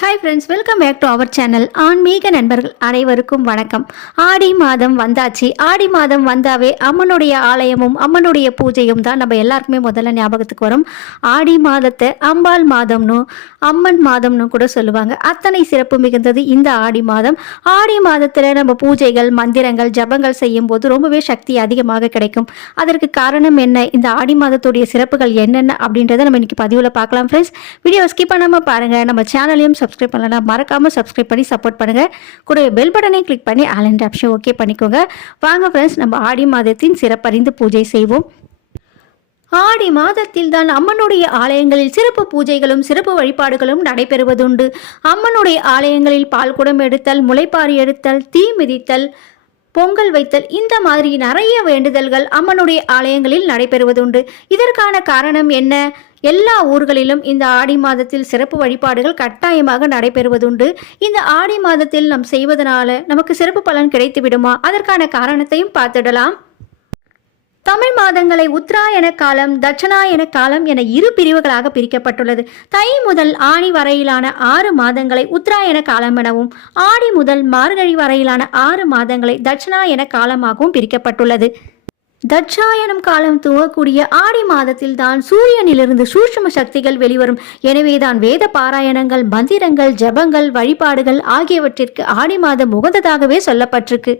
Hi friends welcome back to our channel ஆன்மீக நண்பர்கள் அனைவருக்கும் வணக்கம். ஆடி மாதம் வந்தாச்சு. ஆடி மாதம் வந்தாவே அம்மனுடைய ஆலயமும் அம்மனுடைய பூஜையும் தான் நம்ம எல்லாருக்குமே முதல்ல ஞாபகத்துக்கு வரும். ஆடி மாதத்தை அம்பாள் மாதம்னு அம்மன் மாதம்னு கூட சொல்லுவாங்க. அத்தனை சிறப்பு மிகுந்தது இந்த ஆடி மாதம். ஆடி மாதத்தில் நம்ம பூஜைகள் மந்திரங்கள் ஜபங்கள் செய்யும் போது ரொம்பவே சக்தி அதிகமாக கிடைக்கும். அதற்கு காரணம் என்ன? இந்த ஆடி மாதத்துடைய சிறப்புகள் என்னென்ன அப்படின்றத நம்ம இன்னைக்கு பதிவில் பார்க்கலாம் ஃப்ரெண்ட்ஸ் வீடியோ ஸ்கிப் பண்ணாமல் பாருங்கள் நம்ம சேனலையும் சப்ஸ்கிரைப் பண்ணலாம் மறக்காமல் சப்ஸ்கிரைப் பண்ணி சப்போர்ட் பண்ணுங்கள் கூட பெல் பட்டனை கிளிக் பண்ணி ஆலண்ட் ஆப்ஷன் ஓகே பண்ணிக்கோங்க. வாங்க ஃப்ரெண்ட்ஸ் நம்ம ஆடி மாதத்தின் சிறப்பறிந்து பூஜை செய்வோம். ஆடி மாதத்தில் தான் அம்மனுடைய ஆலயங்களில் சிறப்பு பூஜைகளும் சிறப்பு வழிபாடுகளும் நடைபெறுவதுண்டு. அம்மனுடைய ஆலயங்களில் பால் குடம் எடுத்தல் முளைப்பாரி எடுத்தல் தீ மிதித்தல் பொங்கல் வைத்தல் இந்த மாதிரி நிறைய வேண்டுதல்கள் அம்மனுடைய ஆலயங்களில் நடைபெறுவதுண்டு. இதற்கான காரணம் என்ன? எல்லா ஊர்களிலும் இந்த ஆடி மாதத்தில் சிறப்பு வழிபாடுகள் கட்டாயமாக நடைபெறுவதுண்டு. இந்த ஆடி மாதத்தில் நாம் செய்வதனால நமக்கு சிறப்பு பலன் கிடைத்து விடுமா அதற்கான காரணத்தையும் பார்த்துடலாம். தமிழ் மாதங்களை உத்தராயண காலம் தட்சணாயன காலம் என இரு பிரிவுகளாக பிரிக்கப்பட்டுள்ளது. தை முதல் ஆணி வரையிலான ஆறு மாதங்களை உத்தராயண காலம் எனவும் ஆடி முதல் மார்கழி வரையிலான ஆறு மாதங்களை தட்சணாயன காலமாகவும் பிரிக்கப்பட்டுள்ளது. தட்சாயனம் காலம் துவங்கக்கூடிய ஆடி மாதத்தில் தான் சூரியனிலிருந்து சூஷ்ம சக்திகள் வெளிவரும். எனவேதான் வேத பாராயணங்கள் மந்திரங்கள் ஜபங்கள் வழிபாடுகள் ஆகியவற்றிற்கு ஆடி மாதம் உகந்ததாகவே சொல்லப்பட்டிருக்கு.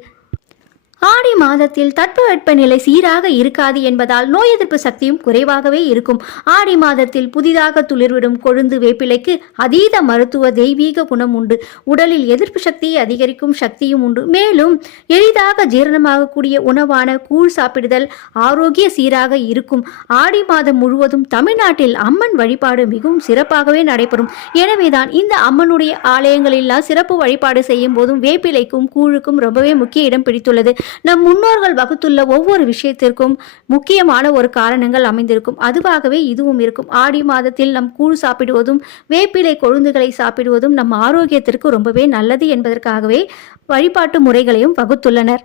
ஆடி மாதத்தில் தட்பவெப்பநிலை சீராக இருக்காது என்பதால் நோய் எதிர்ப்பு சக்தியும் குறைவாகவே இருக்கும். ஆடி மாதத்தில் புதிதாக துளிர்விடும் கொழுந்து வேப்பிலைக்கு அதீத மருத்துவ தெய்வீக குணம் உண்டு. உடலில் எதிர்ப்பு சக்தியை அதிகரிக்கும் சக்தியும் உண்டு. மேலும் எளிதாக ஜீரணமாகக்கூடிய உணவான கூழ் சாப்பிடுதல் ஆரோக்கிய சீராக இருக்கும். ஆடி மாதம் முழுவதும் தமிழ்நாட்டில் அம்மன் வழிபாடு மிகவும் சிறப்பாகவே நடைபெறும். எனவேதான் இந்த அம்மனுடைய ஆலயங்களெல்லாம் சிறப்பு வழிபாடு செய்யும் போதும் வேப்பிலைக்கும் கூழுக்கும் ரொம்பவே முக்கிய இடம் பிடித்துள்ளது. நம் முன்னோர்கள் வகுத்துள்ள ஒவ்வொரு விஷயத்திற்கும் முக்கியமான ஒரு காரணங்கள் அமைந்திருக்கும். அதுவாகவே இதுவும் இருக்கும். ஆடி மாதத்தில் நம் கூழ் சாப்பிடுவதும் வேப்பிலை கொழுந்துகளை சாப்பிடுவதும் நம் ஆரோக்கியத்திற்கு ரொம்பவே நல்லது என்பதற்காகவே வழிபாட்டு முறைகளையும் வகுத்துள்ளனர்.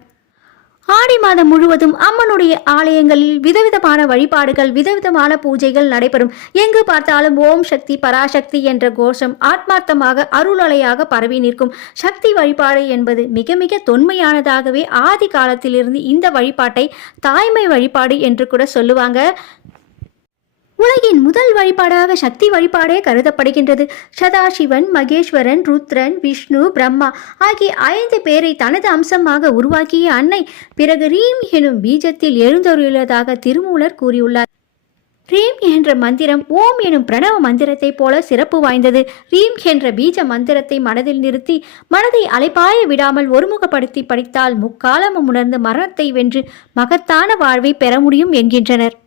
ஆடி மாதம் முழுவதும் அம்மனுடைய ஆலயங்களில் விதவிதமான வழிபாடுகள் விதவிதமான பூஜைகள் நடைபெறும். எங்கு பார்த்தாலும் ஓம் சக்தி பராசக்தி என்ற கோஷம் ஆத்மார்த்தமாக அருளலையாக பரவி நிற்கும். சக்தி வழிபாடு என்பது மிக மிக தொன்மையானதாகவே ஆதி காலத்திலிருந்து இந்த வழிபாட்டை தாய்மை வழிபாடு என்று கூட சொல்லுவாங்க. உலகின் முதல் வழிபாடாக சக்தி வழிபாடே கருதப்படுகின்றது. சதாசிவன் மகேஸ்வரன் ருத்ரன் விஷ்ணு பிரம்மா ஆகிய ஐந்து பேரை தனது அம்சமாக உருவாக்கிய அன்னை பிறகு ரீம் எனும் பீஜத்தில் எழுந்தருளியதாக திருமூலர் கூறியுள்ளார். ரீம் என்ற மந்திரம் ஓம் எனும் பிரணவ மந்திரத்தைப் போல சிறப்பு வாய்ந்தது. ரீம் என்ற பீஜ மந்திரத்தை மனதில் நிறுத்தி மனதை அலைப்பாய விடாமல் ஒருமுகப்படுத்தி படித்தால் முக்காலமும் உணர்ந்து மரணத்தை வென்று மகத்தான வாழ்வை பெற முடியும் என்கின்றனர்.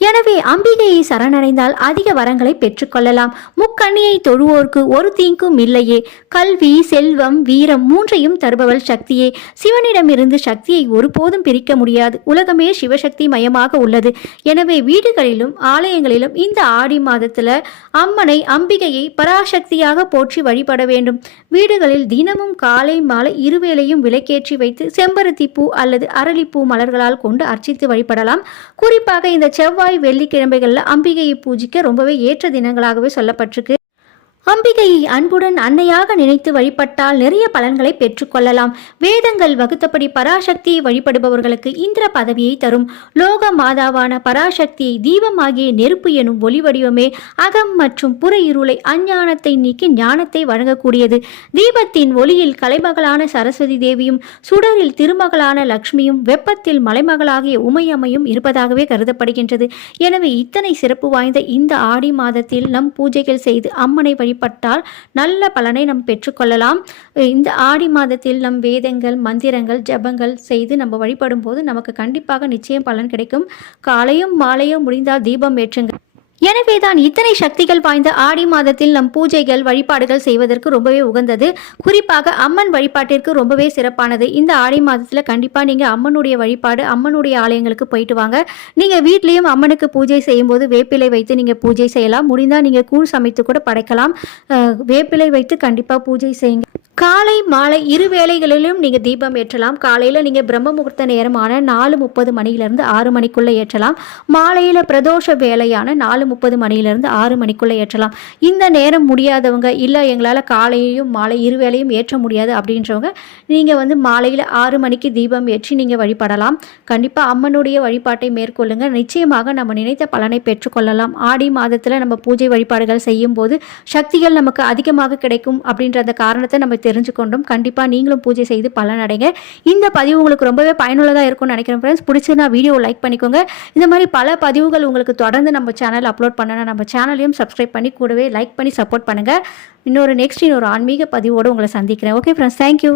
எனவே அம்பிகையை சரணடைந்தால் அதிக வரங்களை பெற்றுக்கொள்ளலாம் முக்கண்ணியை தொழுவோர்க்கு ஒரு தீங்கும் இல்லையே. கல்வி செல்வம் வீரம் மூன்றையும் தருபவள் சக்தியே. சிவனிடமிருந்து சக்தியை ஒருபோதும் பிரிக்க முடியாது. உலகமே சிவசக்தி மயமாக உள்ளது. எனவே வீடுகளிலும் ஆலயங்களிலும் இந்த ஆடி மாதத்தில் அம்மனை அம்பிகையை பராசக்தியாக போற்றி வழிபட வேண்டும். வீடுகளில் தினமும் காலை மாலை இருவேளையும் விளக்கேற்றி வைத்து செம்பருத்தி பூ அல்லது அரளிப்பூ மலர்களால் கொண்டு அர்ச்சித்து வழிபடலாம். குறிப்பாக இந்த செவ்வாய் செவ்வாய் வெள்ளிக்கிழமைகளில் அம்பிகையை பூஜிக்க ரொம்பவே ஏற்ற தினங்களாகவே சொல்லப்பட்டிருக்கு. அம்பிகையை அன்புடன் அன்னையாக நினைத்து வழிபட்டால் நிறைய பலன்களை பெற்றுக்கொள்ளலாம் வேதங்கள் வகுத்தபடி பராசக்தியை வழிபடுபவர்களுக்கு இந்திர பதவியை தரும். லோக மாதாவான பராசக்தியை தீபமாகிய நெருப்பு எனும் ஒளி வடிவமே அகம் மற்றும் புற இருளை அஞ்ஞானத்தை நீக்கி ஞானத்தை வழங்கக்கூடியது. தீபத்தின் ஒளியில் கலைமகளான சரஸ்வதி தேவியும் சுடரில் திருமகளான லக்ஷ்மியும் வெப்பத்தில் மலைமகளாகிய உமையம்மையும் இருப்பதாகவே கருதப்படுகின்றது. எனவே இத்தனை சிறப்பு வாய்ந்த இந்த ஆடி மாதத்தில் நம் பூஜைகள் செய்து அம்மனை வழி வழிபட்டால் நல்ல பலனை நாம் பெற்றுக்கொள்ளலாம். இந்த ஆடி மாதத்தில் நம் வேதங்கள் மந்திரங்கள் ஜபங்கள் செய்து நம்ம வழிபடும் போது நமக்கு கண்டிப்பாக நிச்சயம் பலன் கிடைக்கும். காலையும் மாலையும் முடிந்தால் தீபம் ஏற்றுங்கள். எனவேதான் இத்தனை சக்திகள் வாய்ந்த ஆடி மாதத்தில் நம் பூஜைகள் வழிபாடுகள் செய்வதற்கு ரொம்பவே உகந்தது. குறிப்பாக அம்மன் வழிபாட்டிற்கு ரொம்பவே சிறப்பானது. இந்த ஆடி மாதத்தில் கண்டிப்பாக நீங்கள் அம்மனுடைய வழிபாடு அம்மனுடைய ஆலயங்களுக்கு போயிட்டு வாங்க. நீங்கள் வீட்லேயும் அம்மனுக்கு பூஜை செய்யும்போது வேப்பிலை வைத்து நீங்கள் பூஜை செய்யலாம். முடிந்தால் நீங்கள் கூழ் சமைத்து கூட படைக்கலாம். வேப்பிலை வைத்து கண்டிப்பாக பூஜை செய்யுங்க. காலை மாலை இரு வேளைகளிலும் நீங்கள் தீபம் ஏற்றலாம். காலையில் நீங்கள் பிரம்ம முகூர்த்த நேரமான நாலு முப்பது மணியிலேருந்து ஆறு மணிக்குள்ளே ஏற்றலாம். மாலையில் பிரதோஷ வேலையான நாலு முப்பது மணியிலிருந்து ஆறு மணிக்குள்ளே ஏற்றலாம். இந்த நேரம் முடியாதவங்க இல்லை எங்களால் காலையும் மாலை இரு வேளையும் ஏற்ற முடியாது அப்படின்றவங்க நீங்கள் வந்து மாலையில் ஆறு மணிக்கு தீபம் ஏற்றி நீங்கள் வழிபடலாம். கண்டிப்பாக அம்மனுடைய வழிபாட்டை மேற்கொள்ளுங்க. நிச்சயமாக நம்ம நினைத்த பலனை பெற்றுக்கொள்ளலாம் ஆடி மாதத்தில் நம்ம பூஜை வழிபாடுகள் செய்யும்போது சக்திகள் நமக்கு அதிகமாக கிடைக்கும் அப்படின்ற அந்த காரணத்தை நம்ம தெரிஞ்சுக்கொண்டும் கண்டிப்பாக நீங்களும் பூஜை செய்து பலனடைங்க இந்த பதிவு உங்களுக்கு ரொம்பவே பயனுள்ளதாக இருக்கும்னு நினைக்கிறேன் ஃப்ரெண்ட்ஸ் பிடிச்சிருந்தா வீடியோ லைக் பண்ணிக்கோங்க. இந்த மாதிரி பல பதிவுகள் உங்களுக்கு தொடர்ந்து நம்ம சேனல் அப்லோட் பண்ணணும் நம்ம சேனலையும் சப்ஸ்கிரைப் பண்ணி கூடவே லைக் பண்ணி சப்போர்ட் பண்ணுங்கள் இன்னொரு நெக்ஸ்ட் இன்னொரு ஆன்மீக பதிவோடு உங்களை சந்திக்கிறேன். Okay friends thank you